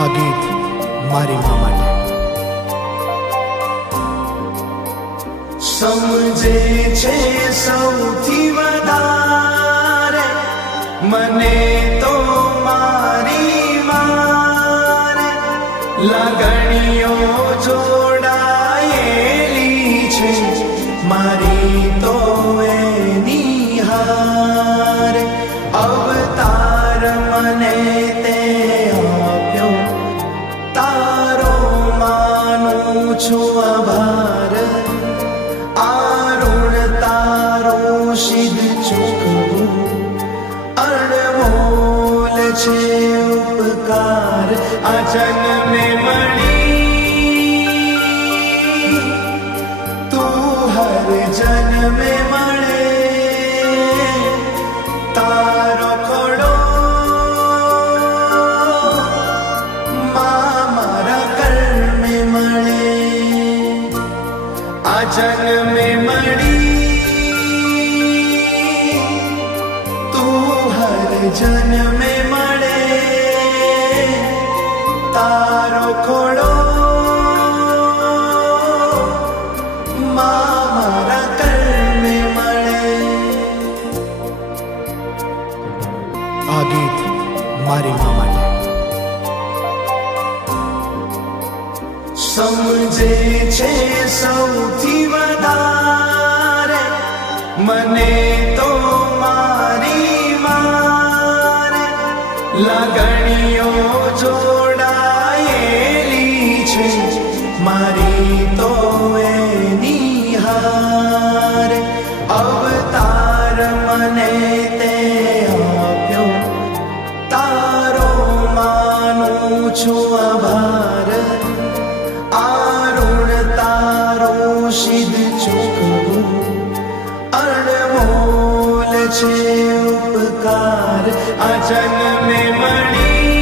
આ ગીત મારી મા માટે. સમજે છે સૌથી વધારે મને તો મારી મારે લાગણીઓ જોડાયેલી છે મારી તો એની હારે. અવતાર મને તે આપ્યો તારો માનું છું આભાર. સિદ્ધ ચૂકવું અણમોલ છે ઉપકાર. આ જન્મે મળી તું હર જન્મે મળે તારો ખોડો મારા કર્મે મળે. આ જન્મે મળી જન્મે મળે તારો ખોડો મારા કર્મે મળે. આ ગીત મારી મા માટે. સમજે છે સૌથી વધારે મને તો મારી લાગણીઓ જોડાયેલી છે મારી તો એની હારે. અવતાર મને તે આપ્યો તારો માનું છું આભાર. આરુણ તારો સિદ્ધ ચૂકવું અણમોલ છે ઉપકાર. આ જન્મે મળી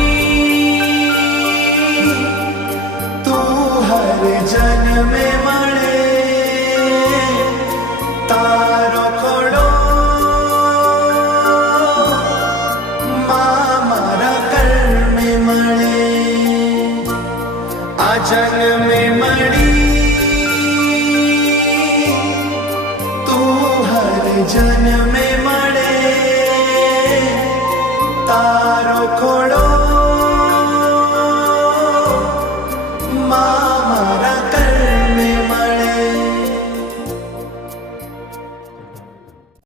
તું હર જન્મે મળે તારો ખોડો મારા કર્મે મળે. આ જન્મે મળી તું હર જન્મે